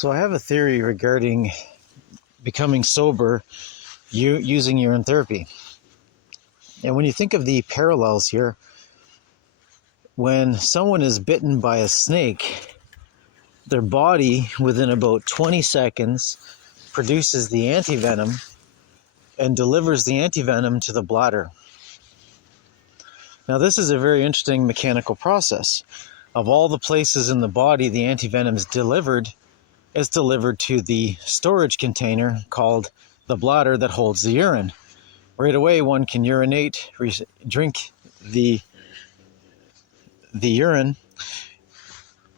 So I have a theory regarding becoming sober using urine therapy. And when you think of the parallels here, when someone is bitten by a snake, their body within about 20 seconds produces the antivenom and delivers the antivenom to the bladder. Now this is a very interesting mechanical process. Of all the places in the body the antivenom is delivered, it's delivered to the storage container called the bladder that holds the urine. Right away one can urinate, drink the urine,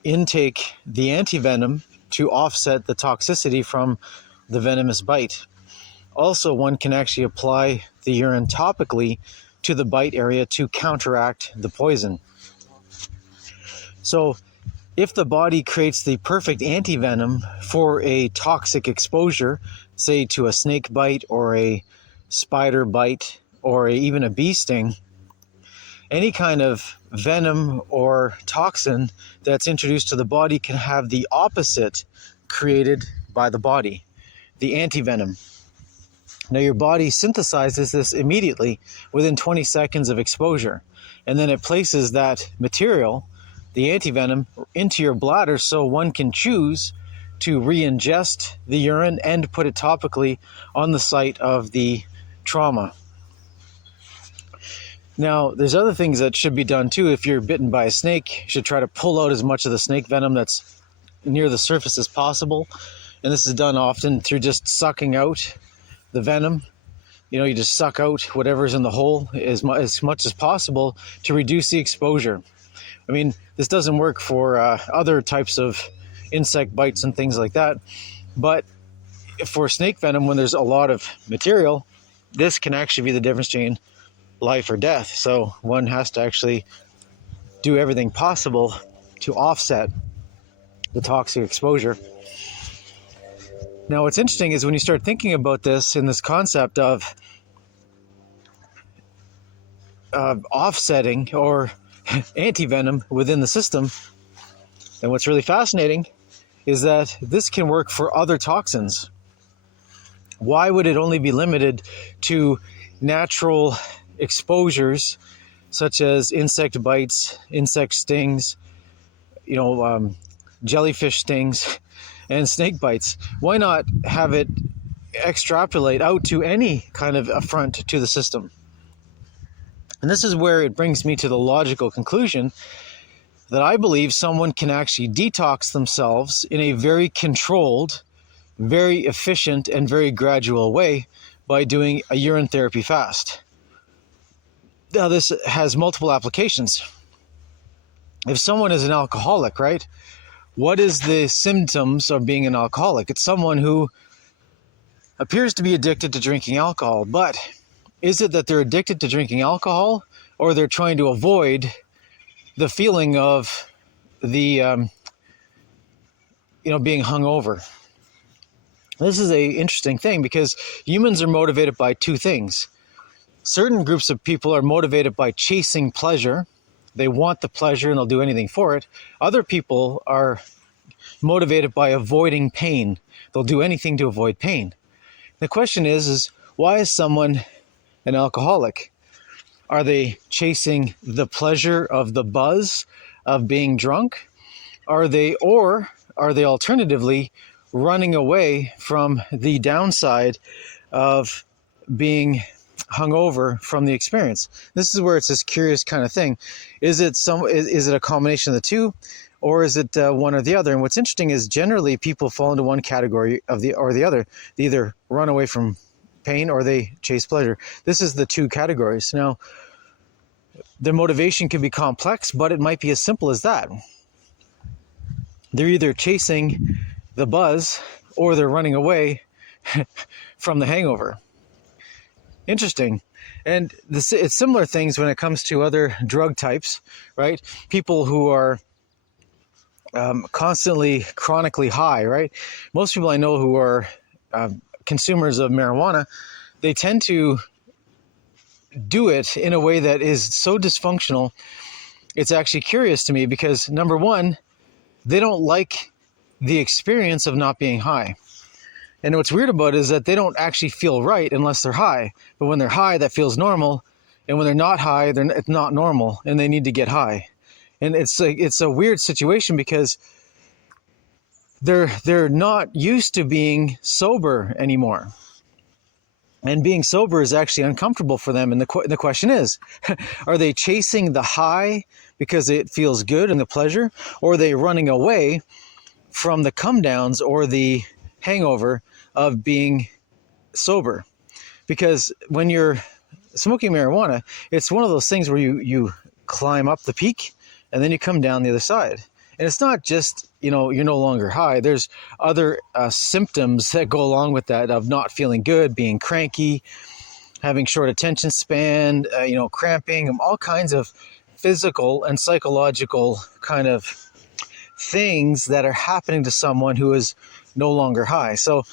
intake the antivenom to offset the toxicity from the venomous bite. Also, one can actually apply the urine topically to the bite area to counteract the poison. So if the body creates the perfect antivenom for a toxic exposure, say to a snake bite or a spider bite or even a bee sting, any kind of venom or toxin that's introduced to the body can have the opposite created by the body, the antivenom. Now your body synthesizes this immediately within 20 seconds of exposure, and then it places that material, the antivenom, into your bladder so one can choose to re-ingest the urine and put it topically on the site of the trauma. Now, there's other things that should be done too. If you're bitten by a snake, you should try to pull out as much of the snake venom that's near the surface as possible. And this is done often through just sucking out the venom. You just suck out whatever's in the hole as much as possible to reduce the exposure. I mean, this doesn't work for other types of insect bites and things like that. But for snake venom, when there's a lot of material, this can actually be the difference between life or death. So one has to actually do everything possible to offset the toxic exposure. Now what's interesting is when you start thinking about this in this concept of offsetting or antivenom within the system, then what's really fascinating is that this can work for other toxins. Why would it only be limited to natural exposures such as insect bites, insect stings, jellyfish stings, and snake bites? Why not have it extrapolate out to any kind of affront to the system? And this is where it brings me to the logical conclusion that I believe someone can actually detox themselves in a very controlled, very efficient, and very gradual way by doing a urine therapy fast. Now, this has multiple applications. If someone is an alcoholic, right? What is the symptoms of being an alcoholic? It's someone who appears to be addicted to drinking alcohol, but is it that they're addicted to drinking alcohol, or they're trying to avoid the feeling of the, being hungover? This is an interesting thing because humans are motivated by two things. Certain groups of people are motivated by chasing pleasure. They want the pleasure and they'll do anything for it. Other people are motivated by avoiding pain. They'll do anything to avoid pain. The question is why is someone an alcoholic? Are they chasing the pleasure of the buzz of being drunk? Are they alternatively running away from the downside of being hungover from the experience? This is where it's this curious kind of thing. Is it a combination of the two, or is it one or the other? And what's interesting is generally people fall into one category or the other. They either run away from pain or they chase pleasure. This is the two categories. Now, their motivation can be complex, but it might be as simple as that. They're either chasing the buzz or they're running away from the hangover. Interesting. And it's similar things when it comes to other drug types, right? People who are constantly chronically high, right? Most people I know who are consumers of marijuana, they tend to do it in a way that is so dysfunctional. It's actually curious to me because, number one, they don't like the experience of not being high. And what's weird about it is that they don't actually feel right unless they're high. But when they're high, that feels normal. And when they're not high, it's not normal, and they need to get high. And it's a weird situation because they're not used to being sober anymore. And being sober is actually uncomfortable for them. And the question is, are they chasing the high because it feels good and the pleasure? Or are they running away from the comedowns or the hangover of being sober? Because when you're smoking marijuana, it's one of those things where you climb up the peak and then you come down the other side. And it's not just, you're no longer high. There's other symptoms that go along with that of not feeling good, being cranky, having short attention span, cramping, all kinds of physical and psychological kind of things that are happening to someone who is no longer high. So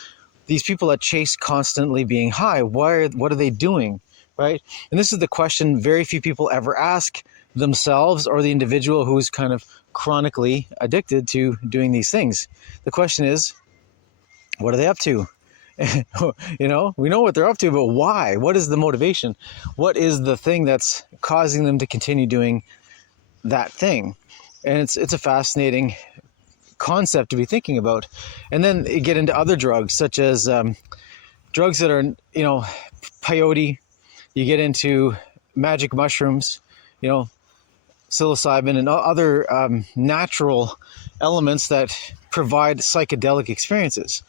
these people that chase constantly being high, what are they doing, right? And this is the question very few people ever ask themselves or the individual who's kind of chronically addicted to doing these things. The question is, what are they up to? We know what they're up to, but why? What is the motivation? What is the thing that's causing them to continue doing that thing? And it's a fascinating concept to be thinking about. And then you get into other drugs, such as drugs that are, peyote. You get into magic mushrooms, psilocybin and other natural elements that provide psychedelic experiences.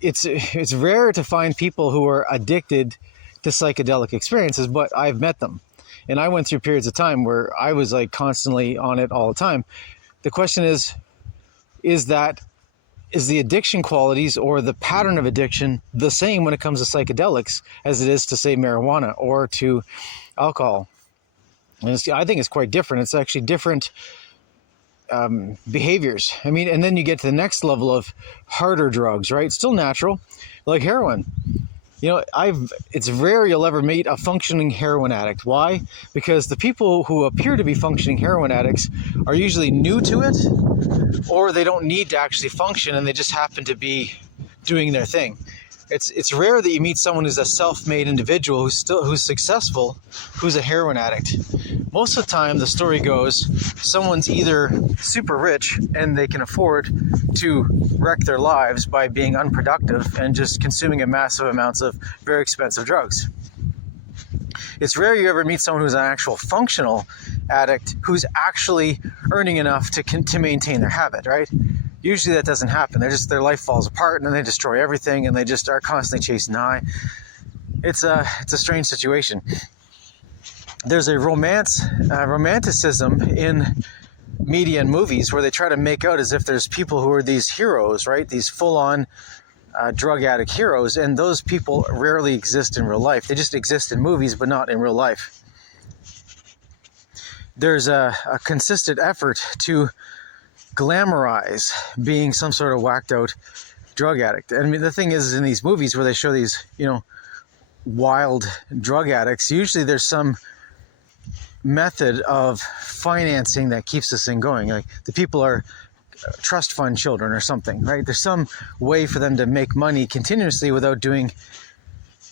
It's rare to find people who are addicted to psychedelic experiences, but I've met them. And I went through periods of time where I was like constantly on it all the time. The question is the addiction qualities or the pattern of addiction the same when it comes to psychedelics as it is to, say, marijuana or to alcohol? And I think it's quite different. It's actually different behaviors. And then you get to the next level of harder drugs, right? Still natural, like heroin. It's rare you'll ever meet a functioning heroin addict. Why? Because the people who appear to be functioning heroin addicts are usually new to it, or they don't need to actually function and they just happen to be doing their thing. It's rare that you meet someone who's a self-made individual who's successful, who's a heroin addict. Most of the time, the story goes, someone's either super rich and they can afford to wreck their lives by being unproductive and just consuming a massive amounts of very expensive drugs. It's rare you ever meet someone who's an actual functional addict who's actually earning enough to maintain their habit, right? Usually that doesn't happen. Their life falls apart and then they destroy everything and they just are constantly chasing high. It's a strange situation. There's a romanticism in media and movies where they try to make out as if there's people who are these heroes, right? These full-on drug addict heroes, and those people rarely exist in real life. They just exist in movies, but not in real life. There's a consistent effort to glamorize being some sort of whacked out drug addict. The thing is, in these movies where they show these, wild drug addicts, usually there's some method of financing that keeps this thing going. Like the people are trust fund children or something, right? There's some way for them to make money continuously without doing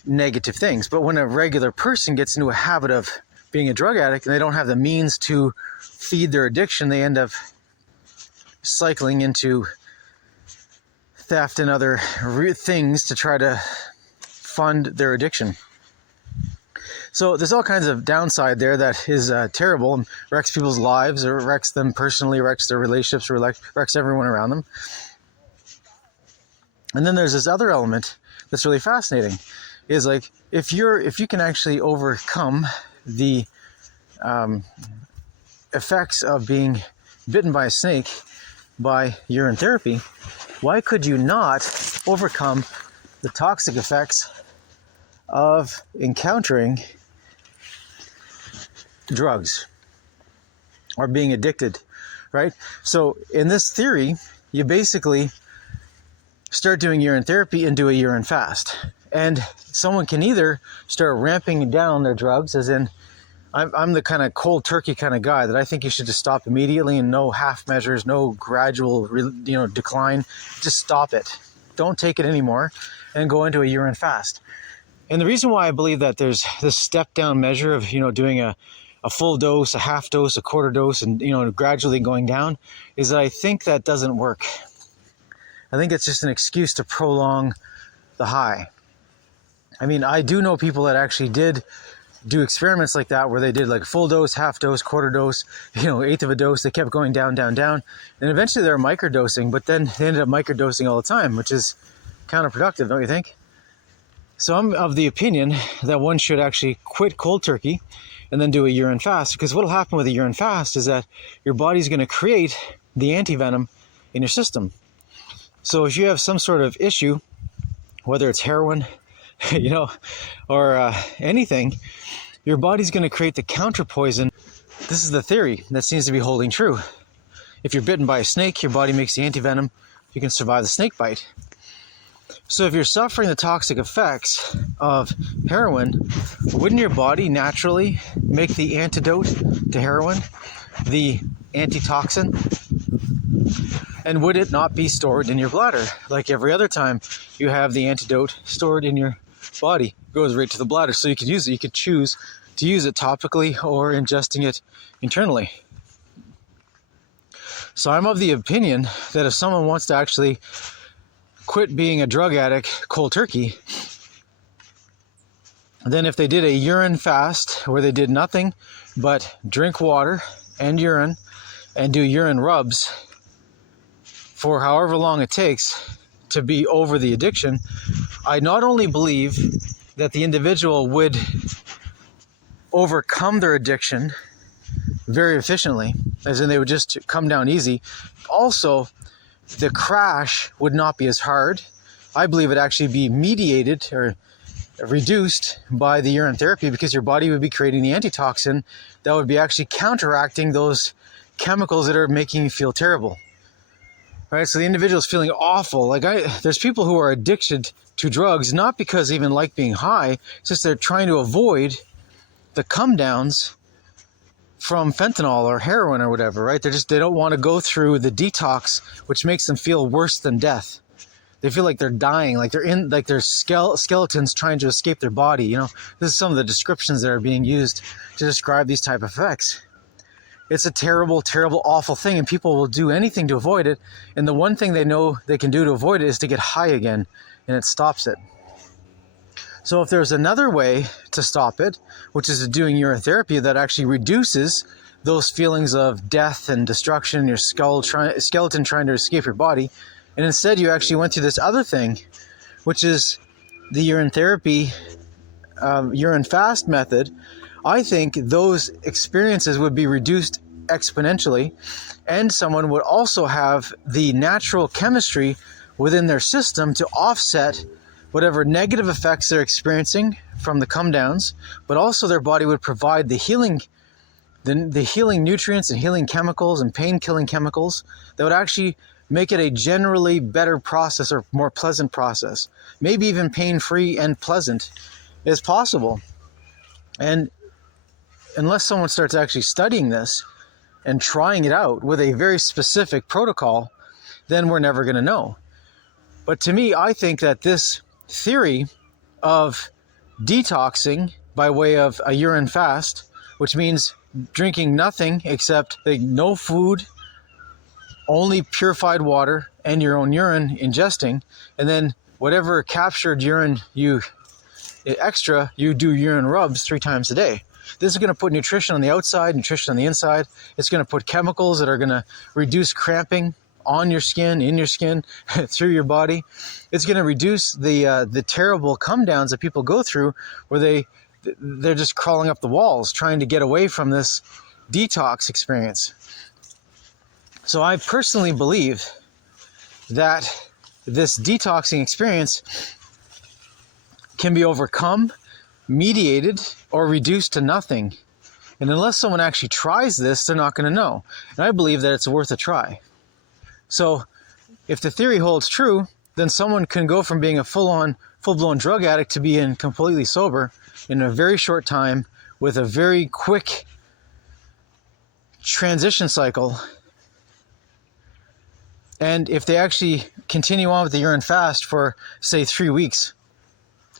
negative things. But when a regular person gets into a habit of being a drug addict and they don't have the means to feed their addiction, they end up cycling into theft and other things to try to fund their addiction. So there's all kinds of downside there that is terrible and wrecks people's lives, or wrecks them personally, wrecks their relationships, or wrecks everyone around them. And then there's this other element that's really fascinating, is like if you can actually overcome the effects of being bitten by a snake by urine therapy, why could you not overcome the toxic effects of encountering drugs or being addicted, right? So in this theory, you basically start doing urine therapy and do a urine fast. And someone can either start ramping down their drugs, as in I'm the kind of cold turkey kind of guy that I think you should just stop immediately, and no half measures, no gradual, decline. Just stop it. Don't take it anymore and go into a urine fast. And the reason why I believe that there's this step down measure of, doing a full dose, a half dose, a quarter dose, and, gradually going down, is that I think that doesn't work. I think it's just an excuse to prolong the high. I mean, I do know people that actually did do experiments like that, where they did like full dose, half dose, quarter dose, eighth of a dose. They kept going down, down, down. And eventually they're microdosing, but then they ended up microdosing all the time, which is counterproductive, don't you think? So I'm of the opinion that one should actually quit cold turkey and then do a urine fast, because what'll happen with a urine fast is that your body's going to create the antivenom in your system. So if you have some sort of issue, whether it's heroin, or anything, your body's going to create the counter poison. This is the theory that seems to be holding true. If you're bitten by a snake, your body makes the antivenom. You can survive the snake bite. So if you're suffering the toxic effects of heroin, wouldn't your body naturally make the antidote to heroin, the antitoxin? And would it not be stored in your bladder? Like every other time you have the antidote stored in your body, it goes right to the bladder. So you could use it. You could choose to use it topically or ingesting it internally. So I'm of the opinion that if someone wants to actually quit being a drug addict cold turkey, then if they did a urine fast where they did nothing but drink water and urine and do urine rubs for however long it takes to be over the addiction, I not only believe that the individual would overcome their addiction very efficiently, as in they would just come down easy, also the crash would not be as hard. I believe it actually be mediated or reduced by the urine therapy, because your body would be creating the antitoxin that would be actually counteracting those chemicals that are making you feel terrible. Right? So the individual is feeling awful. There's people who are addicted to drugs, not because they even like being high, it's just they're trying to avoid the comedowns from fentanyl or heroin or whatever, right? They don't want to go through the detox, which makes them feel worse than death. They feel like they're dying, like they're skeletons trying to escape their body. This is some of the descriptions that are being used to describe these type of effects. It's a terrible, terrible, awful thing, and people will do anything to avoid it. And the one thing they know they can do to avoid it is to get high again, and it stops it. So if there's another way to stop it, which is doing urine therapy that actually reduces those feelings of death and destruction, your skeleton trying to escape your body, and instead you actually went through this other thing, which is the urine therapy, urine fast method, I think those experiences would be reduced exponentially, and someone would also have the natural chemistry within their system to offset whatever negative effects they're experiencing from the come downs, but also their body would provide the healing nutrients and healing chemicals and pain-killing chemicals that would actually make it a generally better process or more pleasant process. Maybe even pain-free and pleasant is possible. And unless someone starts actually studying this and trying it out with a very specific protocol, then we're never going to know. But to me, I think that this theory of detoxing by way of a urine fast, which means drinking nothing except no food, only purified water and your own urine ingesting, and then whatever captured urine you do urine rubs 3 times a day. This is going to put nutrition on the outside, nutrition on the inside. It's going to put chemicals that are going to reduce cramping on your skin, in your skin, through your body. It's going to reduce the terrible come downs that people go through, where they're just crawling up the walls trying to get away from this detox experience. So I personally believe that this detoxing experience can be overcome, mediated, or reduced to nothing. And unless someone actually tries this, they're not going to know. And I believe that it's worth a try. So if the theory holds true, then someone can go from being a full-blown drug addict to being completely sober in a very short time with a very quick transition cycle. And if they actually continue on with the urine fast for, say, 3 weeks,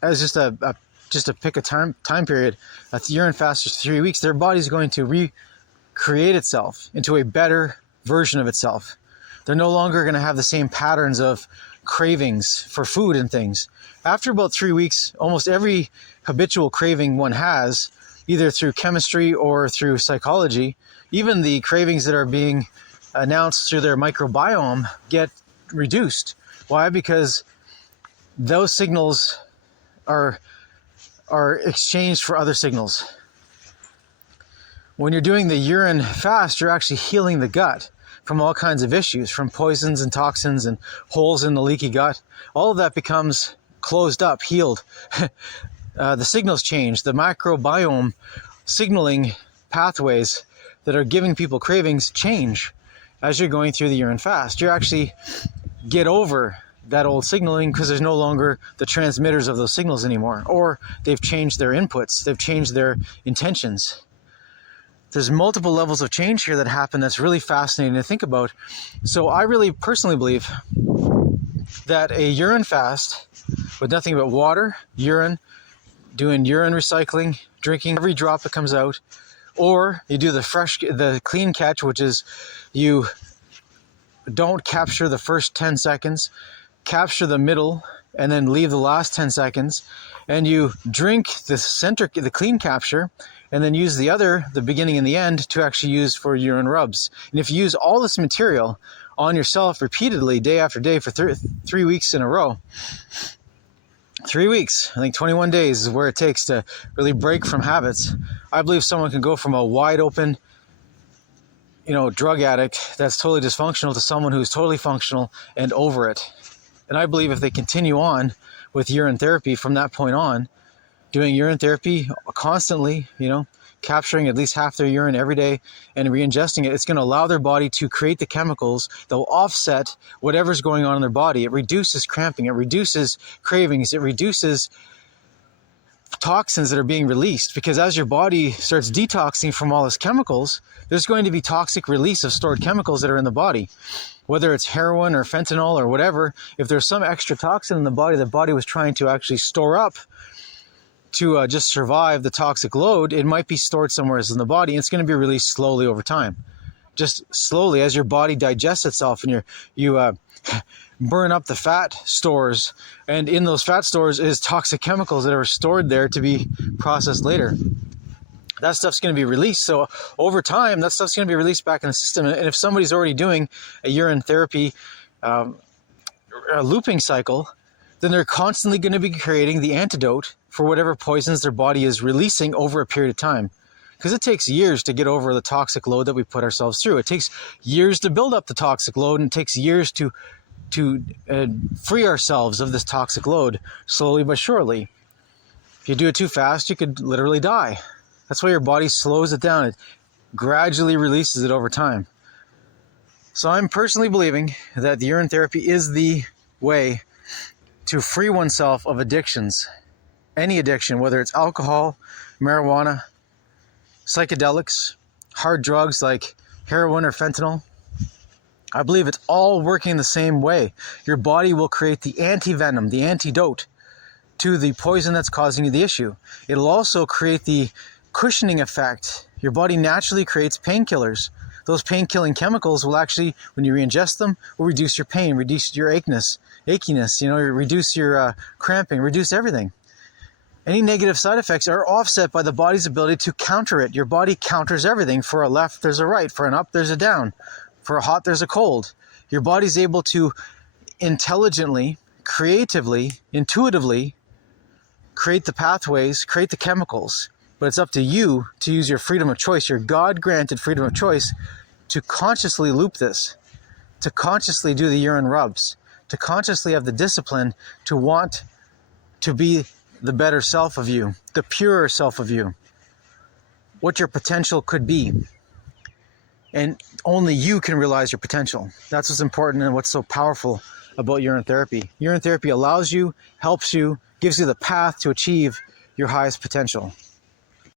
as just to pick a time period, a urine fast is 3 weeks, their body's going to recreate itself into a better version of itself. They're no longer going to have the same patterns of cravings for food and things. After about 3 weeks, almost every habitual craving one has, either through chemistry or through psychology, even the cravings that are being announced through their microbiome get reduced. Why? Because those signals are exchanged for other signals. When you're doing the urine fast, you're actually healing the gut from all kinds of issues, from poisons and toxins and holes in the leaky gut. All of that becomes closed up, healed. The signals change. The microbiome signaling pathways that are giving people cravings change as you're going through the urine fast. You actually get over that old signaling because there's no longer the transmitters of those signals anymore, or they've changed their inputs, they've changed their intentions. There's multiple levels of change here that happen that's really fascinating to think about. So I really personally believe that a urine fast with nothing but water, urine, doing urine recycling, drinking every drop that comes out, or you do the clean catch, which is you don't capture the first 10 seconds, capture the middle, and then leave the last 10 seconds, and you drink the clean capture, and then use the beginning and the end to actually use for urine rubs. And if you use all this material on yourself repeatedly, day after day, for 3 weeks in a row, 3 weeks, I think 21 days is where it takes to really break from habits. I believe someone can go from a wide open, drug addict that's totally dysfunctional to someone who's totally functional and over it. And I believe if they continue on with urine therapy from that point on, doing urine therapy constantly, capturing at least half their urine every day and re-ingesting it, it's going to allow their body to create the chemicals that will offset whatever's going on in their body. It reduces cramping, it reduces cravings, it reduces toxins that are being released, because as your body starts detoxing from all its chemicals, there's going to be toxic release of stored chemicals that are in the body. Whether it's heroin or fentanyl or whatever, if there's some extra toxin in the body was trying to actually store up to just survive the toxic load, it might be stored somewhere else in the body, and it's going to be released slowly over time. Just slowly as your body digests itself, and you burn up the fat stores, and in those fat stores is toxic chemicals that are stored there to be processed later. That stuff's going to be released. So over time, that stuff's going to be released back in the system. And if somebody's already doing a urine therapy a looping cycle, then they're constantly going to be creating the antidote for whatever poisons their body is releasing over a period of time. Because it takes years to get over the toxic load that we put ourselves through. It takes years to build up the toxic load, and it takes years to free ourselves of this toxic load, slowly but surely. If you do it too fast, you could literally die. That's why your body slows it down. It gradually releases it over time. So I'm personally believing that the urine therapy is the way to free oneself of addictions. Any addiction, whether it's alcohol, marijuana, psychedelics, hard drugs like heroin or fentanyl. I believe it's all working the same way. Your body will create the antivenom, the antidote to the poison that's causing you the issue. It'll also create the cushioning effect. Your body naturally creates painkillers. Those pain-killing chemicals will actually, when you re-ingest them, will reduce your pain, reduce your achiness, reduce your cramping, reduce everything. Any negative side effects are offset by the body's ability to counter it. Your body counters everything. For a left, there's a right. For an up, there's a down. For a hot, there's a cold. Your body's able to intelligently, creatively, intuitively create the pathways, create the chemicals. But it's up to you to use your freedom of choice, your God-granted freedom of choice, to consciously loop this, to consciously do the urine rubs, to consciously have the discipline to want to be the better self of you, the purer self of you, what your potential could be. And only you can realize your potential. That's what's important and what's so powerful about urine therapy. Urine therapy allows you, helps you, gives you the path to achieve your highest potential.